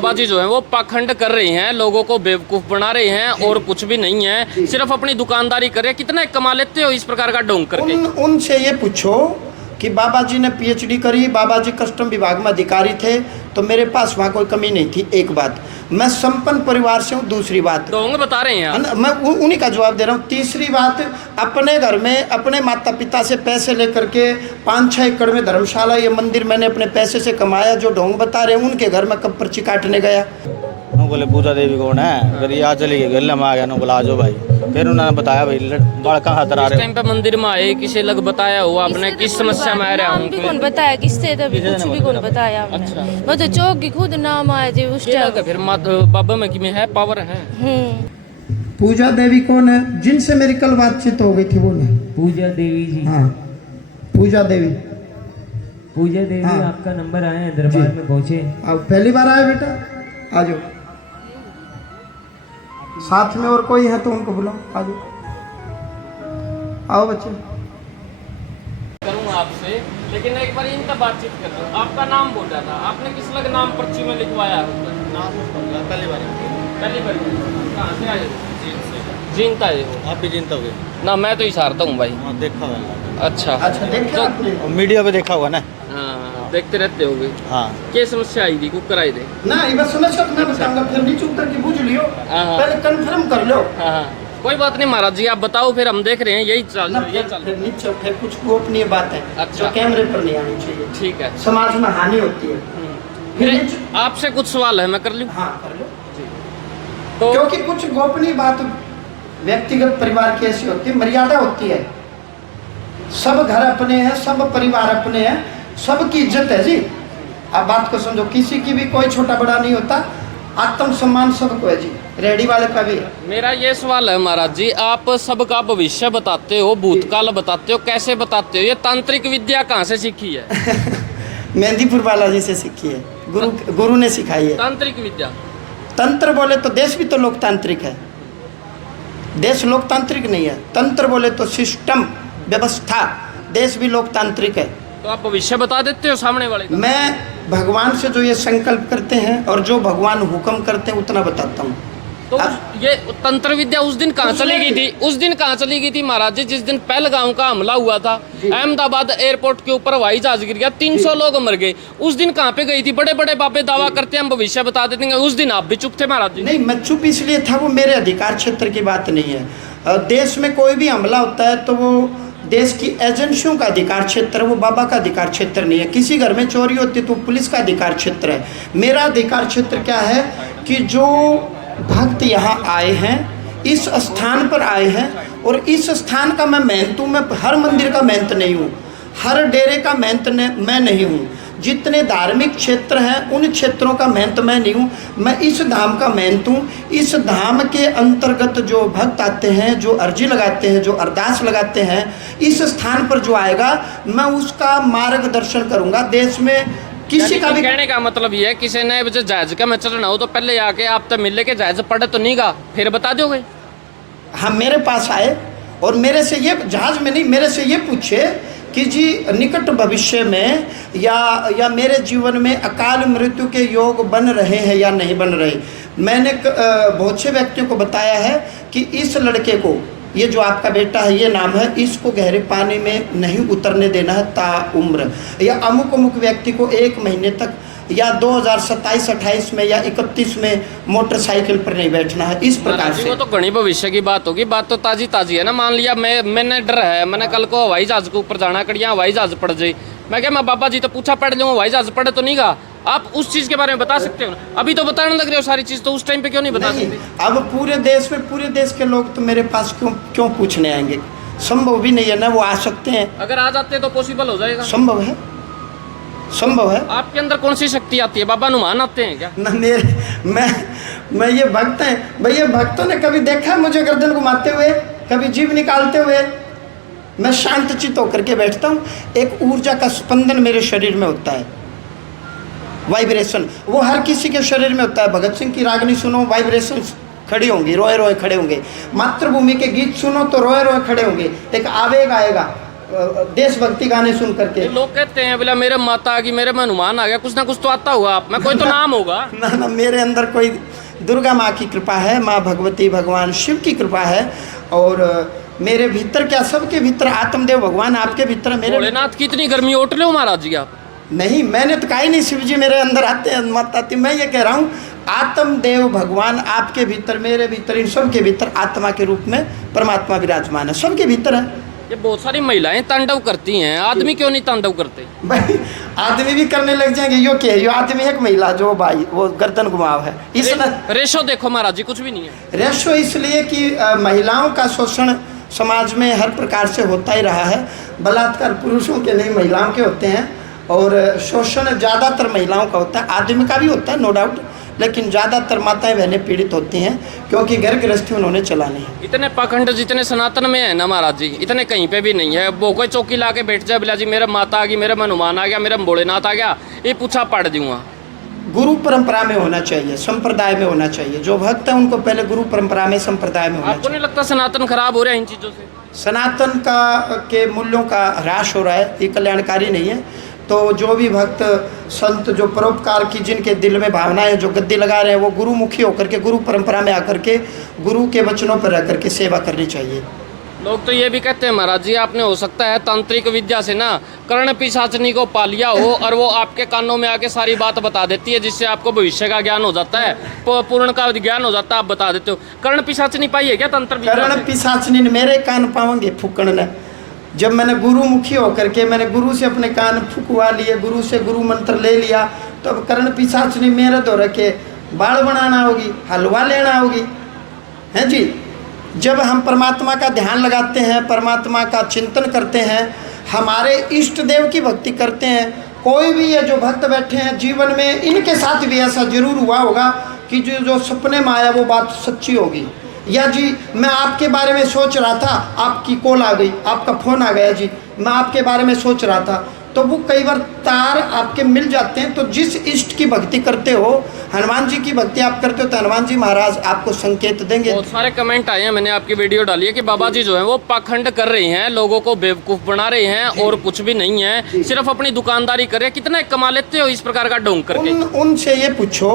बाबा जी जो है वो पाखंड कर रहे हैं, लोगों को बेवकूफ बना रहे हैं और कुछ भी नहीं है, सिर्फ अपनी दुकानदारी कर रहे हैं। कितना कमा लेते हो इस प्रकार का ढोंग करके? उनसे ये पूछो कि बाबा जी ने पीएचडी करी, बाबा जी कस्टम विभाग में अधिकारी थे, तो मेरे पास वहाँ कोई कमी नहीं थी। एक बात, मैं संपन्न परिवार से हूँ। दूसरी बात, ढोंग बता रहे हैं आप। मैं उन्हीं का जवाब दे रहा हूँ। तीसरी बात, अपने घर में अपने माता पिता से पैसे लेकर के 5-6 एकड़ में धर्मशाला, ये मंदिर मैंने अपने पैसे से कमाया। जो ढोंग बता रहे हैं, उनके घर में कब पर्ची काटने गया? बोले पूजा देवी कौन है, फिर यहाँ चली गई, गले में आ गया, बोला आ जाओ भाई। फिर उन्होंने बताया भाई लड़का हाथ आ रहे टाइम पे मंदिर में आए, किसी लग बताया हुआ आपने किस समस्या में आ रहा हूँ? कौन बताया, किससे तभी कुछ भी कौन बताया। अच्छा, वो तो चौक की खुद नाम आए थे उस टाइम। फिर बाबा में कि है पावर है। पूजा देवी कौन है? जिनसे मेरी कल बातचीत हो गई थी वो नहीं। पूजा देवी जी। हाँ, पूजा देवी। पूजा देवी, हाँ। आपका नंबर आया है, दरबार में पहुंचे। अब पहली बार आए बेटा, आ जाओ। साथ में और कोई है तो उनको बुलाओ, आ जाओ। आओ बच्चे। करूँगा आपसे, लेकिन एक बार इनका बातचीत कर लो। आपका नाम बोल रहा था, आपने किस लग नाम पर्ची में लिखवाया है? पहली बार कहाँ से आए? जीनता है वो। आप भी जीनता होगे ना, मैं तो इशारता हूँ भाई। देखा होगा। अच्छा अच्छा, देखे तो- आपने? मीडिया पे देखा होगा ना। हाँ, देखते रहते होगे। हाँ, क्या समस्या आई थी, कुछ कराई दे? ना ये बस समस्या तो मैं बताऊंगा, फिर नीचे उतर के पूछ लियो, हाँ। पहले कंफर्म कर लो। हाँ हाँ, कोई बात नहीं महाराज जी, आप बताओ, फिर हम देख रहे हैं। यही चल ना, यही चल फिर नीचे फिर कुछ गोपनीय बात है अच्छा। जो कैमरे पर नहीं आनी चाहिए। ठीक है। समाज में हानि होती है। फिर फिर नीचे- आपसे कुछ सवाल है, मैं कर लूँ? हाँ, कर लो। तो क्योंकि कुछ गोपनीय बात व्यक्तिगत परिवार की ऐसी होती है, मर्यादा होती है। सब घर अपने हैं, सब परिवार अपने हैं, सबकी इज्जत है जी। आप बात को समझो, किसी की भी कोई छोटा बड़ा नहीं होता, आत्म सम्मान सबको है जी, रेडी वाले का भी है। मेरा ये सवाल है महाराज जी, आप सबका भविष्य बताते हो, भूतकाल बताते हो, कैसे बताते हो? ये तांत्रिक विद्या कहाँ से सीखी है? मेहंदीपुर बालाजी से सीखी है, गुरु ने सिखाई है। तांत्रिक विद्या। तंत्र बोले तो देश भी तो लोकतांत्रिक है, देश लोकतांत्रिक नहीं है। तंत्र बोले तो सिस्टम, व्यवस्था, देश भी लोकतांत्रिक है। तो आप भविष्य बता देते हो सामने वाले का? मैं भगवान से जो ये संकल्प करते हैं और जो भगवान हुक्म करते हैं उतना बताता हूँ। तो ये तंत्र विद्या उस दिन कहाँ चली गई थी? उस दिन कहाँ चली गई थी महाराज जी, जिस दिन पहलगाम का हमला हुआ था, अहमदाबाद एयरपोर्ट के ऊपर हवाई जहाज गिर गया, 300 लोग मर गए। उस दिन कहाँ पे गई थी? बड़े बड़े बाबे दावा करते हैं हम भविष्य बता देते हैं, उस दिन आप भी चुप थे महाराज जी? नहीं, मैं चुप इसलिए था, वो मेरे अधिकार क्षेत्र की बात नहीं है। देश में कोई भी हमला होता है तो वो देश की एजेंसियों का अधिकार क्षेत्र है, वो बाबा का अधिकार क्षेत्र नहीं है। किसी घर में चोरी होती है तो पुलिस का अधिकार क्षेत्र है। मेरा अधिकार क्षेत्र क्या है कि जो भक्त यहाँ आए हैं, इस स्थान पर आए हैं, और इस स्थान का मैं महंत हूँ। मैं हर मंदिर का महंत नहीं हूँ, हर डेरे का महंत मैं नहीं हूँ। जितने धार्मिक क्षेत्र हैं उन क्षेत्रों का महंत मैं नहीं हूँ, मैं इस धाम का महंत हूँ। इस धाम के अंतर्गत जो भक्त आते हैं, जो अर्जी लगाते हैं, जो अरदास लगाते हैं, इस स्थान पर जो आएगा मैं उसका मार्गदर्शन करूँगा। देश में किसी का भी कहने का मतलब ये है, किसी ने वजह जहाज का मैं चलना हो तो पहले आके आप तो मिलने के जहाज पड़े तो नहीं गा, फिर बता दोगे? हाँ, मेरे पास आए और मेरे से ये, जहाज में नहीं, मेरे से ये पूछे कि जी निकट भविष्य में या मेरे जीवन में अकाल मृत्यु के योग बन रहे हैं या नहीं बन रहे। मैंने बहुत से व्यक्तियों को बताया है कि इस लड़के को, ये जो आपका बेटा है, ये नाम है, इसको गहरे पानी में नहीं उतरने देना है ताउम्र, या अमुक अमुक व्यक्ति को 1 महीने तक या 2027-28 में या 31 में मोटरसाइकिल पर नहीं बैठना है, इस प्रकार से। वो तो घनी भविष्य की बात होगी, बात तो ताजी ताजी है ना। मान लिया मैंने डर है, मैंने कल को हवाई जहाज के ऊपर जाना कड़िया, हवाई जहाज पड़ जाए, मैं क्या, मैं बाबा जी तो पूछा पड़ जाऊँ, हवाई जहाज पड़े तो नहीं गा। आप उस चीज के बारे में बता सकते हो ना, अभी तो बताने लग रहे हो सारी चीज, तो उस टाइम पे क्यों नहीं बता सकते? अब पूरे देश के लोग तो मेरे पास क्यों पूछने आएंगे? संभव भी नहीं है ना, वो आ सकते हैं। अगर आ जाते तो पॉसिबल हो जाएगा? संभव है, संभव है। आपके अंदर कौन सी शक्ति आती है? बाबा नुमान आते हैं क्या? ना मैं ये भक्त हैं भैया, भक्तों ने कभी देखा मुझे गर्दन घुमाते हुए, कभी जीभ निकालते हुए? मैं शांत चित्त होकर के बैठता हूँ। एक ऊर्जा का स्पंदन मेरे शरीर में होता है, वाइब्रेशन, वो हर किसी के शरीर में होता है। भगत सिंह की रागनी सुनो, वाइब्रेशन खड़ी होंगी, रोए रोए खड़े होंगे। मातृभूमि के गीत सुनो तो रोए रोए खड़े होंगे। एक आवेग आएगा, देशभक्ति गाने सुन करके। लोग कहते हैं बोला मेरे माता आ गई, मेरे में हनुमान आ गया, कुछ ना कुछ तो आता हुआ आप में, कोई तो नाम होगा। ना ना, मेरे अंदर कोई दुर्गा माँ की कृपा है, माँ भगवती भगवान शिव की कृपा है, और मेरे भीतर क्या, सबके भीतर आत्मदेव भगवान आपके भीतर, मेरे भोलेनाथ की इतनी गर्मी ओट लो महाराज जी आप। नहीं, मैंने तो कहा ही नहीं शिव जी मेरे अंदर आते हैं, मत आती। मैं ये कह रहा हूँ आत्मदेव भगवान आपके भीतर, मेरे भीतर, इन सब के भीतर आत्मा के रूप में परमात्मा विराजमान है, सबके भीतर है। ये बहुत सारी महिलाएं तांडव करती हैं, आदमी क्यों नहीं तांडव करते? भाई आदमी भी करने लग जाएंगे, यो क्या है, यो आदमी है कि महिला, जो भाई वो गर्दन घुमाव है। इसलिए रेशो देखो महाराज जी, कुछ भी नहीं है रेशो, इसलिए कि महिलाओं का शोषण समाज में हर प्रकार से होता ही रहा है। बलात्कार पुरुषों के नहीं, महिलाओं के होते हैं, और शोषण ज़्यादातर महिलाओं का होता है, आदमी का भी होता है नो डाउट, लेकिन ज़्यादातर माताएं बहनें पीड़ित होती हैं, क्योंकि घर गृहस्थी उन्होंने चलानी है। इतने पाखंड जितने सनातन में है ना महाराज जी, इतने कहीं पे भी नहीं है। वो कोई चौकी ला के बैठ जाए, बोला जी मेरा माता आ गई, मेरा हनुमान आ गया, मेरा भोलेनाथ आ गया, ये पूछा पढ़ दूंगा। गुरु परंपरा में होना चाहिए, संप्रदाय में होना चाहिए। जो भक्त है उनको पहले गुरु परंपरा में, संप्रदाय में होना आपको चाहिए। नहीं लगता सनातन खराब हो रहा है इन चीज़ों से? सनातन का के मूल्यों का ह्रास हो रहा है, ये कल्याणकारी नहीं है। तो जो भी भक्त संत जो परोपकार की, जिनके दिल में भावनाएं, जो गद्दी लगा रहे हैं, वो गुरुमुखी होकर के, गुरु परंपरा में आकर के, गुरु के वचनों पर रह करके सेवा करनी चाहिए। लोग तो ये भी कहते हैं महाराज जी, आपने हो सकता है तांत्रिक विद्या से ना कर्ण पिशाचनी को पा लिया हो, और वो आपके कानों में आके सारी बात बता देती है, जिससे आपको भविष्य का ज्ञान हो जाता है, पूर्ण का ज्ञान हो जाता है, आप बता देते हो। कर्ण पिशाचनी पाई है क्या तंत्र विद्या कर्ण से? पिशाचनी ने मेरे कान पावेंगे फूकण ने। जब मैंने गुरुमुखी होकर के, मैंने गुरु से अपने कान फुकवा लिए, गुरु से गुरु मंत्र ले लिया, तो अब कर्ण पिशाचनी मेरे तो रखे बाल बनाना होगी, हलवा लेना होगी, हैं जी। जब हम परमात्मा का ध्यान लगाते हैं, परमात्मा का चिंतन करते हैं, हमारे इष्ट देव की भक्ति करते हैं, कोई भी ये जो भक्त बैठे हैं जीवन में, इनके साथ भी ऐसा जरूर हुआ होगा कि जो सपने में आया वो बात सच्ची होगी। या जी मैं आपके बारे में सोच रहा था, आपकी कॉल आ गई, आपका फ़ोन आ गया, जी मैं आपके बारे में सोच रहा था, तो वो कई बार तार आपके मिल जाते हैं। तो जिस इष्ट की भक्ति करते हो, हनुमान जी की भक्ति आप करते हो, तो हनुमान जी महाराज आपको संकेत देंगे। बहुत सारे कमेंट आए हैं, मैंने आपकी वीडियो डाली है कि बाबा जी जो है वो पाखंड कर रहे हैं, लोगों को बेवकूफ़ बना रहे हैं, और कुछ भी नहीं है, सिर्फ अपनी दुकानदारी कर रहे हैं। कितना कमा लेते हो इस प्रकार का ढोंग करके? उनसे ये पूछो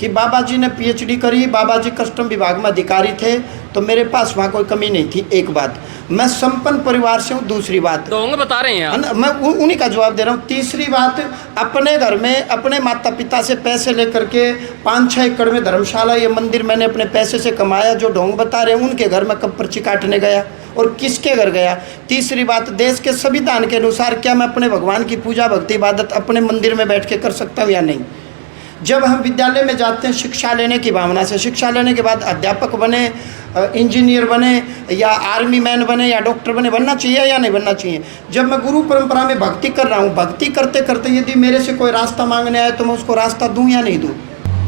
कि बाबा जी ने PhD करी, बाबा जी कस्टम विभाग में अधिकारी थे, तो मेरे पास वहाँ कोई कमी नहीं थी। एक बात, मैं संपन्न परिवार से हूँ। दूसरी बात, ढोंग बता रहे हैं आप। मैं उन्हीं का जवाब दे रहा हूँ। तीसरी बात, अपने घर में अपने माता पिता से पैसे लेकर के 5-6 एकड़ में धर्मशाला, ये मंदिर मैंने अपने पैसे से कमाया। जो ढोंग बता रहे हैं उनके घर में कब पर्ची काटने गया और किसके घर गया। तीसरी बात, देश के संविधान के अनुसार क्या मैं अपने भगवान की पूजा भक्ति इबादत अपने मंदिर में बैठ के कर सकता हूँ या नहीं। जब हम विद्यालय में जाते हैं शिक्षा लेने की भावना से, शिक्षा लेने के बाद अध्यापक बने, इंजीनियर बने, या आर्मी मैन बने, या डॉक्टर बने, बनना चाहिए या नहीं बनना चाहिए। जब मैं गुरु परंपरा में भक्ति कर रहा हूँ, भक्ति करते करते यदि मेरे से कोई रास्ता मांगने आए तो मैं उसको रास्ता दूँ या नहीं दूँ।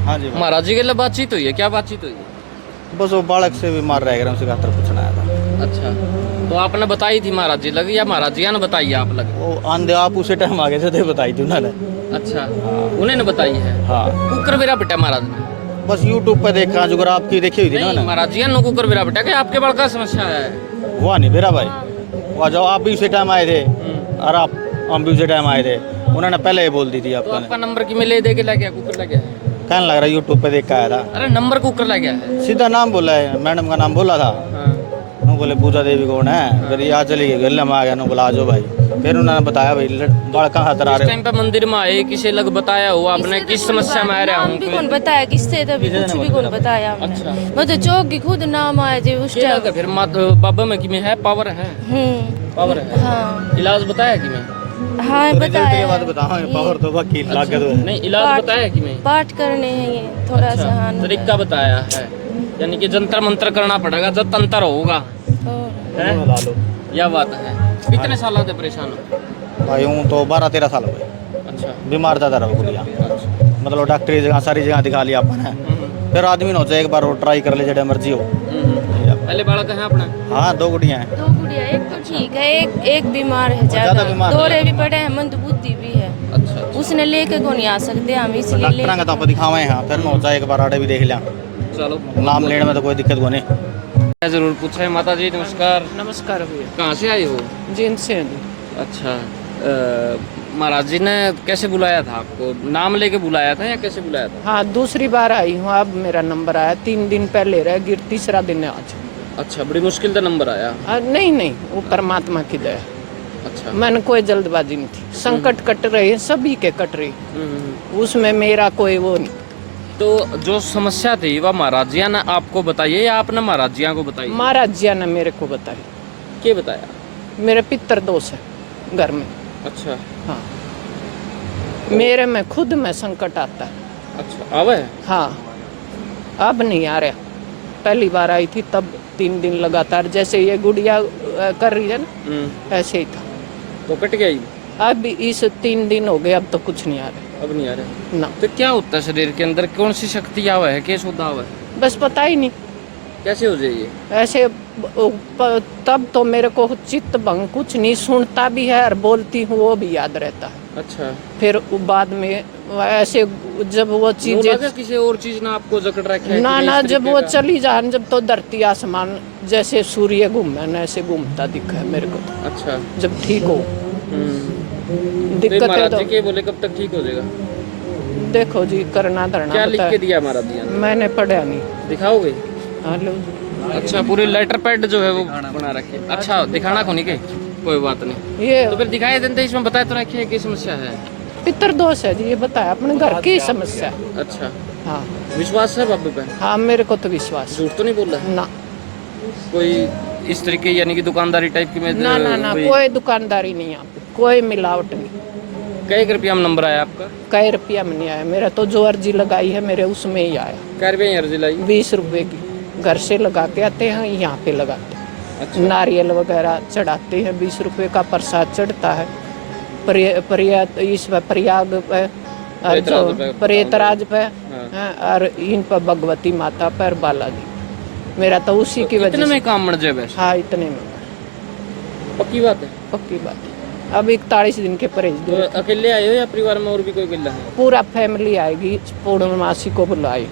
हाँ जी, महाराज जी के लिए बातचीत हुई है? क्या बातचीत हुई है? बस वो बालक से बीमार रह गया, उससे खातर पूछना आया था। अच्छा, तो आपने बताई थी महाराज जी लगी, या महाराज जी ने बताई आप लगे? वो आंधे आप उसी टाइम आ गए थे, तो बताई थी उन्होंने। अच्छा, उन्हें ने बताई है? हाँ, कुकर मेरा बेटा महाराज ने बस यूट्यूब पे देखा, जो आपकी देखी हुई थी ना नहीं महाराज जी, नो कुकर मेरा बेटा क्या आपके बड़ का समस्या है? वो नहीं मेरा भाई, वो जब आप भी उसी टाइम आए थे और हम भी उसी टाइम आए थे, उन्होंने पहले ही बोल दी थी तो आपको। आपका नंबर की में ले दे के ला गया, कुकर ला गया? कहने लग रहा यूट्यूब पे देख के आया था। अरे नंबर कुकर ला गया है? सीधा नाम बोला है, मैडम का नाम बोला था। हाँ। वो बोले पूजा देवी कौन है, फिर यहाँ चली गई, गले में आ गया, बोला आ जाओ भाई। फिर उन्होंने बताया भाई लड़का हाथ आ इस रहे टाइम पे मंदिर में आए, किसी लग बताया हो आपने किस समस्या में आ रहा नाम हूँ? भी कौन बताया, किससे तभी कुछ भी कौन बताया हमने। अच्छा। मैं तो चौक की खुद नाम आया जी उस टाइम। फिर बाबा में कि में है पावर है? पावर है? हाँ इलाज बताया कि में? हाँ रिजल्ट के बताया। बाद बताओ, पावर तो वकील लागत है। नहीं, इलाज बताया कि में? पाठ करने हैं ये थोड़ा सा। हाँ तरीका बताया है, यानी कि जंतर मंत्र करना पड़ेगा जब तंत्र होगा, है? ला लो यह बात है। कितने साल से परेशान हो? भाई हूँ तो 12-13 साल हो गए। अच्छा, बीमार ज़्यादा रहो गुड़िया, मतलब डॉक्टरी जगह सारी जगह दिखा लिया अपन। फिर आदमी न हो जाए, एक बार वो ट्राई कर ले, जड़े मर्जी हो। पहले बालक है अपना? हाँ, 2 गुड़िया हैं। 2 गुड़िया, एक तो ठीक है, एक बीमार है ज़्यादा बीमार है। दौरे भी पड़े हैं, मंद बुद्धि भी है। अच्छा, उसने लेके को नहीं आ सकते हम, इसलिए डॉक्टर का तो आप दिखावे हैं, फिर न हो जाए, एक बार आड़े भी देख लिया। चलो, नाम लेने में तो कोई दिक्कत को नहीं। जरूर पूछा है। माता जी नमस्कार। नमस्कार भैया। कहाँ से आए हो? जींद से हैं जी। अच्छा, महाराज जी ने कैसे बुलाया था आपको? नाम लेके बुलाया था या कैसे बुलाया था? हाँ, दूसरी बार आई हूँ, अब मेरा नंबर आया। 3 दिन पहले रह गिर, तीसरा दिन है आज। अच्छा, बड़ी मुश्किल से नंबर आया। नहीं नहीं, वो परमात्मा की दया। अच्छा। मैंने कोई जल्दबाजी नहीं थी। संकट कट रहे हैं, सभी के कट रही, उसमें मेरा कोई वो नहीं। तो जो समस्या थी वह महाराज जी ने आपको बताई या आपने महाराज जी को बताई? महाराज जी ने मेरे को बताई। क्या बताया? मेरे पितर दोष है घर में। अच्छा। हाँ, मेरे में खुद में संकट आता है। अच्छा, आवे? हाँ, अब नहीं आ रहा। पहली बार आई थी तब 3 दिन लगातार, जैसे ये गुड़िया कर रही है ना, ऐसे ही था। तो कट गई? अब इस 3 दिन हो गए, अब तो कुछ नहीं आ रहा। अब नहीं आ रहा ना, तो क्या होता है शरीर के अंदर? कौन सी शक्ति आवा है? कैसे होता है? बस पता ही नहीं कैसे हो जाइए? ऐसे। तब तो मेरे को चित्त भंग, कुछ नहीं सुनता भी है और बोलती हूँ वो भी याद रहता है। अच्छा। फिर बाद में ऐसे जब वो चीजें किसी और चीज ना आपको जकड़ रखा है? ना ना, जब वो चली जान, जब तो धरती आसमान जैसे सूर्य घूमे ना, ऐसे घूमता दिखा है मेरे को तो। अच्छा। जब ठीक हो फिर दिक्कत है महाराज तो जी के बोले कब तक ठीक हो जाएगा? देखो जी, करना धरना क्या लिख के बताया। दिया महाराज जी ने? मैंने पढ़ा नहीं। दिखाओगे? हाँ, लो। अच्छा, पूरे लेटर पैड जो है वो बना रखे। अच्छा, दिखाना को नहीं के? कोई बात नहीं, ये तो फिर दिखाई देते। इसमें बताया तो रखिए की समस्या है। पितर दोष है जी, ये बताया अपने घर की समस्या। अच्छा, हाँ विश्वास है बाबू पे? हाँ, मेरे को तो विश्वास। झूठ तो नहीं बोल रहा? ना कोई इस तरीके यानी कि दुकानदारी टाइप की? में ना ना ना, कोई दुकानदारी नहीं, यहाँ पे कोई मिलावट नहीं। कई रुपया में नंबर आया आपका? कई रुपया में नहीं आया मेरा, तो जो अर्जी लगाई है मेरे उसमें ही आया। कै रुपये अर्जी लाई? 20 रुपए की घर से लगा के आते हैं, यहाँ पे लगाते हैं। अच्छा। नारियल वगैरह चढ़ाते हैं, 20 रुपए का प्रसाद चढ़ता है। प्रयाग पे और जो प्रेतराज पे हैं, और इन पर भगवती माता पर बालाजी। मेरा तो उसी की वजह इतने से। में काम बढ़ जाए वैसे? हाँ, इतने में पक्की बात है? पक्की बात है। अब 41 दिन के परहेज तो दे। अकेले आए हो या परिवार में और भी कोई मिला है? पूरा फैमिली आएगी, पूर्णमासी को बुलाई।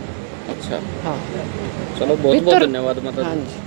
अच्छा, हाँ चलो बहुत बहुत धन्यवाद माता जी। हाँ जी।